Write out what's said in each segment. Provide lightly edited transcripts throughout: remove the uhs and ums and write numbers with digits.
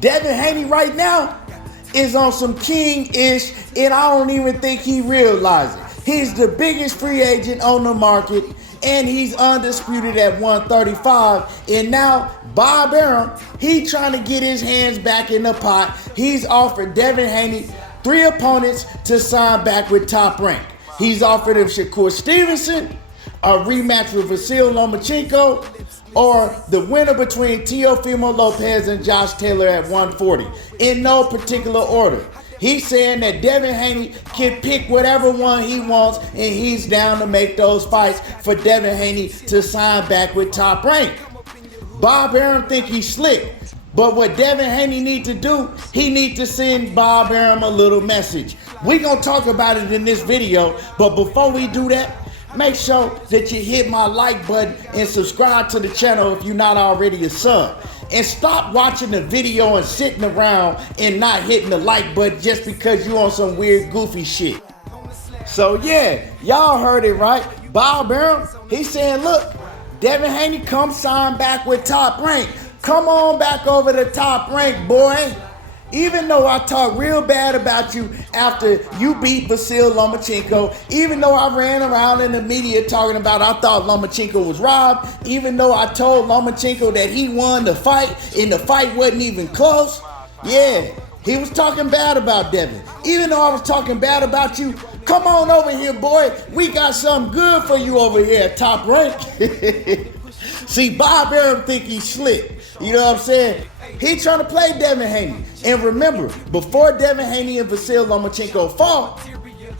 Devin Haney right now is on some king-ish, and I don't even think he realizes it. He's the biggest free agent on the market, and he's undisputed at 135. And now Bob Arum, he trying to get his hands back in the pot. He's offered Devin Haney 3 opponents to sign back with Top Rank. He's offered him Shakur Stevenson, a rematch with Vasyl Lomachenko, or the winner between Teofimo Lopez and Josh Taylor at 140. In no particular order. He's saying that Devin Haney can pick whatever one he wants, and he's down to make those fights for Devin Haney to sign back with Top Rank. Bob Arum think he's slick, but what Devin Haney need to do, he need to send Bob Arum a little message. We're going to talk about it in this video, but before we do that, make sure that you hit my like button and subscribe to the channel if you're not already a sub. And stop watching the video and sitting around and not hitting the like button just because you on some weird goofy shit. So yeah, y'all heard it right. Bob Arum, he's saying, look, Devin Haney, come sign back with Top Rank. Come on back over to Top Rank, boy. Even though I talked real bad about you after you beat Vasyl Lomachenko, even though I ran around in the media talking about I thought Lomachenko was robbed, even though I told Lomachenko that he won the fight and the fight wasn't even close, yeah, he was talking bad about Devin. Even though I was talking bad about you, come on over here, boy. We got something good for you over here at Top Rank. See, Bob Arum think he's slick. You know what I'm saying? He trying to play Devin Haney. And remember, before Devin Haney and Vasyl Lomachenko fought,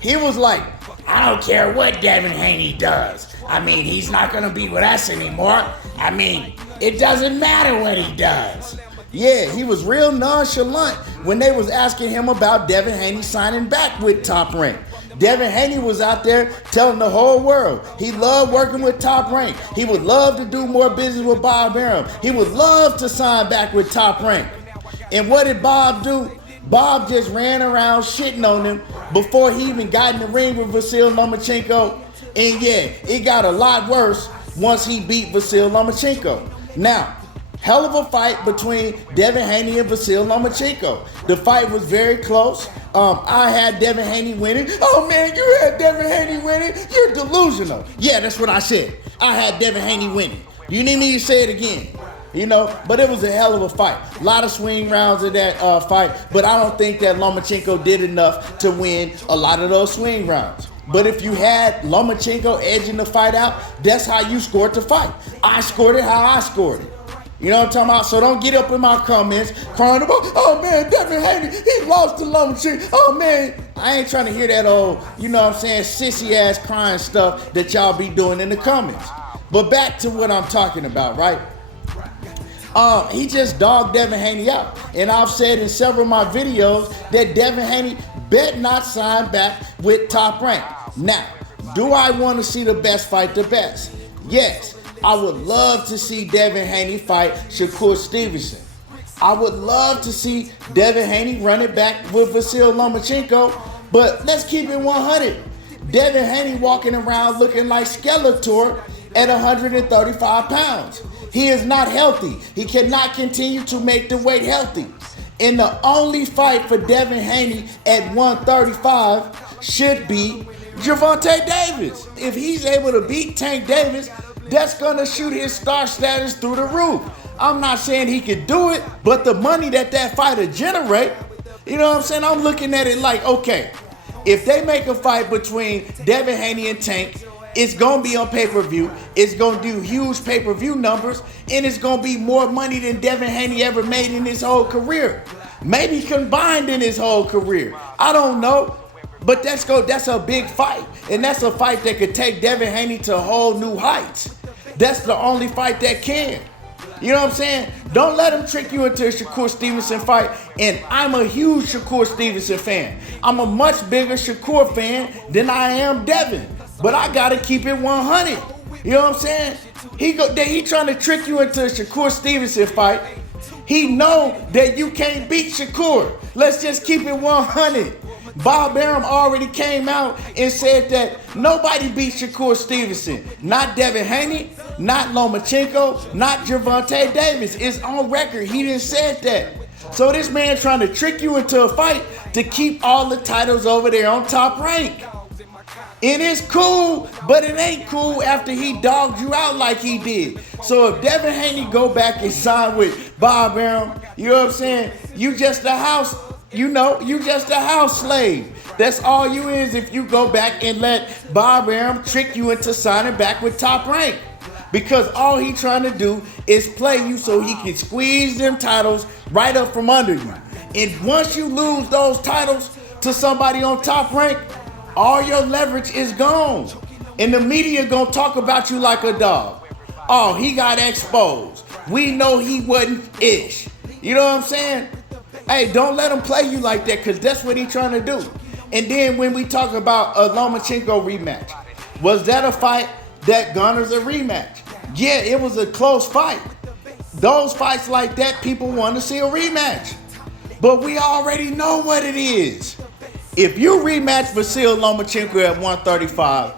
he was like, I don't care what Devin Haney does. I mean, he's not going to be with us anymore. I mean, it doesn't matter what he does. Yeah, he was real nonchalant when they was asking him about Devin Haney signing back with Top Rank. Devin Haney was out there telling the whole world he loved working with Top Rank. He would love to do more business with Bob Arum. He would love to sign back with Top Rank. And what did Bob do? Bob just ran around shitting on him before he even got in the ring with Vasyl Lomachenko. And yeah, it got a lot worse once he beat Vasyl Lomachenko. Now, hell of a fight between Devin Haney and Vasyl Lomachenko. The fight was very close. I had Devin Haney winning. Oh man, you had Devin Haney winning? You're delusional. Yeah, that's what I said. I had Devin Haney winning. You need me to say it again. You know, but it was a hell of a fight. A lot of swing rounds in that fight, but I don't think that Lomachenko did enough to win a lot of those swing rounds. But if you had Lomachenko edging the fight out, that's how you scored the fight. I scored it how I scored it. You know what I'm talking about? So don't get up in my comments crying about, oh man, Devin Haney, he lost to Lomachenko. Oh man, I ain't trying to hear that old, you know what I'm saying, sissy ass crying stuff that y'all be doing in the comments. But back to what I'm talking about, right? He just dogged Devin Haney out. And I've said in several of my videos that Devin Haney bet not sign back with Top Rank. Now, do I want to see the best fight the best? Yes. I would love to see Devin Haney fight Shakur Stevenson. I would love to see Devin Haney run it back with Vasyl Lomachenko, but let's keep it 100. Devin Haney walking around looking like Skeletor at 135 pounds. He is not healthy. He cannot continue to make the weight healthy. And the only fight for Devin Haney at 135 should be Gervonta Davis. If he's able to beat Tank Davis, that's gonna shoot his star status through the roof. I'm not saying he could do it, but the money that fighter generate, you know what I'm saying? I'm looking at it like, okay, if they make a fight between Devin Haney and Tank, it's gonna be on pay-per-view, it's gonna do huge pay-per-view numbers, and it's gonna be more money than Devin Haney ever made in his whole career. Maybe combined in his whole career. I don't know. But that's a big fight. And that's a fight that could take Devin Haney to whole new heights. That's the only fight that can. You know what I'm saying? Don't let him trick you into a Shakur Stevenson fight. And I'm a huge Shakur Stevenson fan. I'm a much bigger Shakur fan than I am Devin. But I got to keep it 100. You know what I'm saying? He trying to trick you into a Shakur Stevenson fight. He know that you can't beat Shakur. Let's just keep it 100. Bob Arum already came out and said that nobody beats Shakur Stevenson. Not Devin Haney, not Lomachenko, not Gervonta Davis. It's on record. He didn't say that. So this man trying to trick you into a fight to keep all the titles over there on Top Rank. It is cool, but it ain't cool after he dogged you out like he did. So if Devin Haney go back and sign with Bob Arum, you know what I'm saying? You just a house, you just a house slave. That's all you is if you go back and let Bob Arum trick you into signing back with Top Rank. Because all he trying to do is play you so he can squeeze them titles right up from under you. And once you lose those titles to somebody on Top Rank, all your leverage is gone. And the media gonna talk about you like a dog. Oh, he got exposed. We know he wasn't ish. You know what I'm saying? Hey, don't let him play you like that, because that's what he trying to do. And then when we talk about a Lomachenko rematch, was that a fight that garners a rematch? Yeah, it was a close fight. Those fights like that, people want to see a rematch. But we already know what it is. If you rematch Vasyl Lomachenko at 135,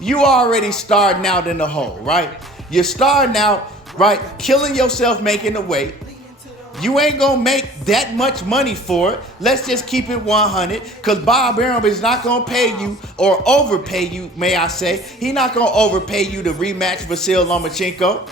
you already starting out in the hole, right? You're starting out, right, killing yourself making the weight. You ain't gonna make that much money for it. Let's just keep it 100, because Bob Arum is not gonna pay you or overpay you, may I say. He's not gonna overpay you to rematch Vasyl Lomachenko.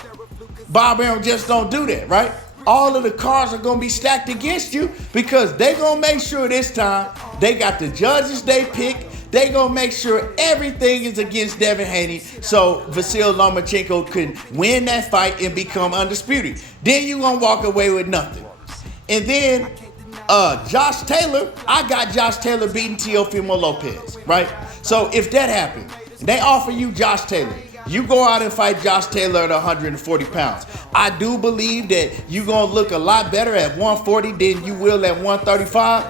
Bob Arum just don't do that, right? All of the cards are gonna be stacked against you, because they gonna make sure this time they got the judges they pick. They gonna make sure everything is against Devin Haney, so Vasyl Lomachenko can win that fight and become undisputed. Then you gonna walk away with nothing. And then Josh Taylor, I got Josh Taylor beating Teofimo Lopez, right? So if that happened, they offer you Josh Taylor. You go out and fight Josh Taylor at 140 pounds. I do believe that you're going to look a lot better at 140 than you will at 135.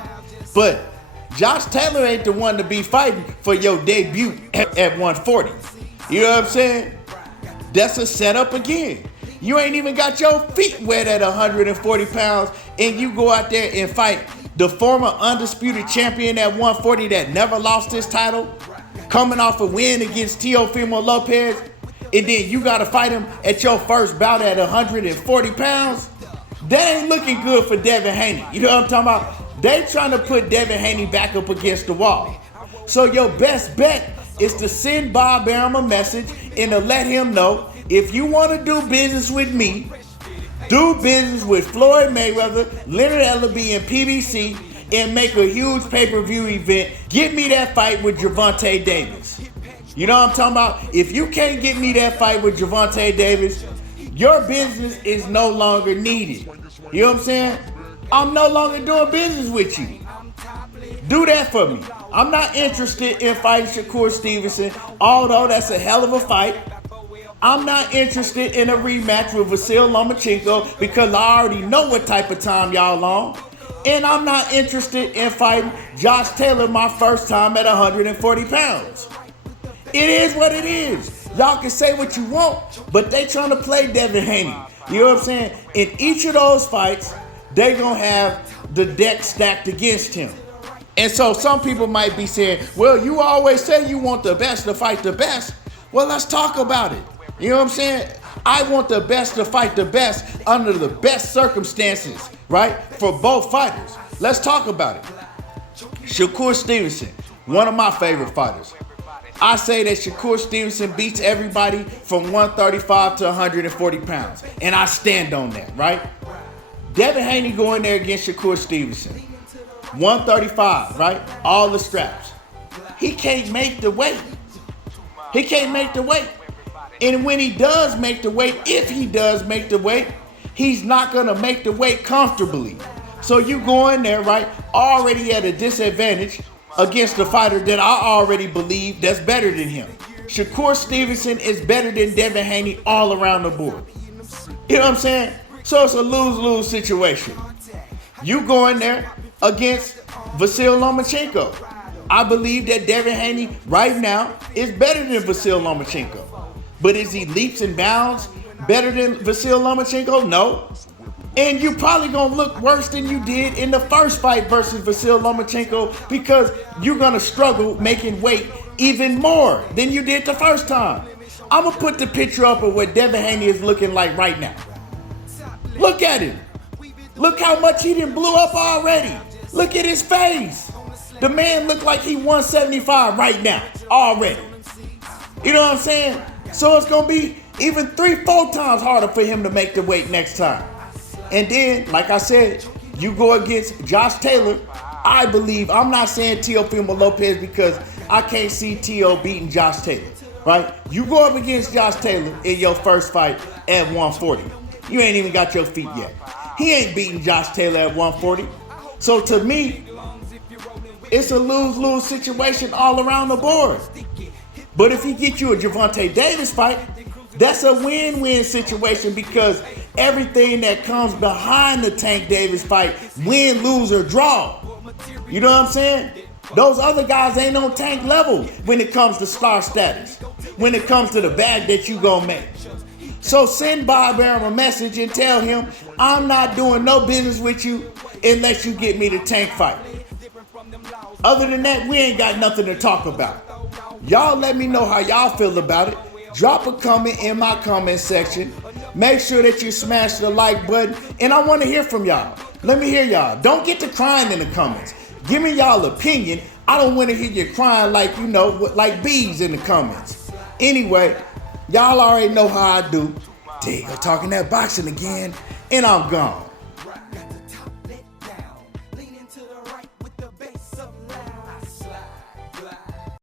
But Josh Taylor ain't the one to be fighting for your debut at 140. You know what I'm saying? That's a setup again. You ain't even got your feet wet at 140 pounds, and you go out there and fight the former undisputed champion at 140 that never lost his title, coming off a win against Teofimo Lopez, and then you got to fight him at your first bout at 140 pounds. That ain't looking good for Devin Haney. You know what I'm talking about? They trying to put Devin Haney back up against the wall. So your best bet is to send Bob Arum a message and to let him know, if you want to do business with me, do business with Floyd Mayweather, Leonard Ellaby, and PBC, and make a huge pay-per-view event. Get me that fight with Gervonta Davis. You know what I'm talking about? If you can't get me that fight with Gervonta Davis, your business is no longer needed. You know what I'm saying? I'm no longer doing business with you. Do that for me. I'm not interested in fighting Shakur Stevenson, although that's a hell of a fight. I'm not interested in a rematch with Vasyl Lomachenko, because I already know what type of time y'all on. And I'm not interested in fighting Josh Taylor my first time at 140 pounds. It is what it is. Y'all can say what you want, but they trying to play Devin Haney. You know what I'm saying? In each of those fights, they gonna have the deck stacked against him. And so some people might be saying, well, you always say you want the best to fight the best. Well, let's talk about it. You know what I'm saying? I want the best to fight the best under the best circumstances, right? For both fighters. Let's talk about it. Shakur Stevenson, one of my favorite fighters. I say that Shakur Stevenson beats everybody from 135 to 140 pounds. And I stand on that, right? Devin Haney going there against Shakur Stevenson. 135, right? All the straps. He can't make the weight. He can't make the weight. And when he does make the weight, if he does make the weight, he's not going to make the weight comfortably. So you go in there, right, already at a disadvantage against a fighter that I already believe that's better than him. Shakur Stevenson is better than Devin Haney all around the board. You know what I'm saying? So it's a lose-lose situation. You go in there against Vasyl Lomachenko. I believe that Devin Haney right now is better than Vasyl Lomachenko. But is he leaps and bounds better than Vasyl Lomachenko? No. And you probably gonna look worse than you did in the first fight versus Vasyl Lomachenko, because you're gonna struggle making weight even more than you did the first time. I'm gonna put the picture up of what Devin Haney is looking like right now. Look at him. Look how much he done blew up already. Look at his face. The man look like he 175 right now, already. You know what I'm saying? So it's going to be even 3-4 times harder for him to make the weight next time. And then, like I said, you go against Josh Taylor. I believe, I'm not saying Teofimo Lopez because I can't see T.O. beating Josh Taylor, right? You go up against Josh Taylor in your first fight at 140. You ain't even got your feet yet. He ain't beating Josh Taylor at 140. So to me, it's a lose-lose situation all around the board. But if he gets you a Gervonta Davis fight, that's a win-win situation because everything that comes behind the Tank Davis fight, win, lose, or draw. You know what I'm saying? Those other guys ain't on Tank level when it comes to star status, when it comes to the bag that you gonna make. So send Bob Arum a message and tell him, I'm not doing no business with you unless you get me the Tank fight. Other than that, we ain't got nothing to talk about. Y'all let me know how y'all feel about it. Drop a comment in my comment section. Make sure that you smash the like button. And I want to hear from y'all. Let me hear y'all. Don't get to crying in the comments. Give me y'all opinion. I don't want to hear you crying like, you know, like bees in the comments. Anyway, y'all already know how I do. There you go, talking that boxing again. And I'm gone.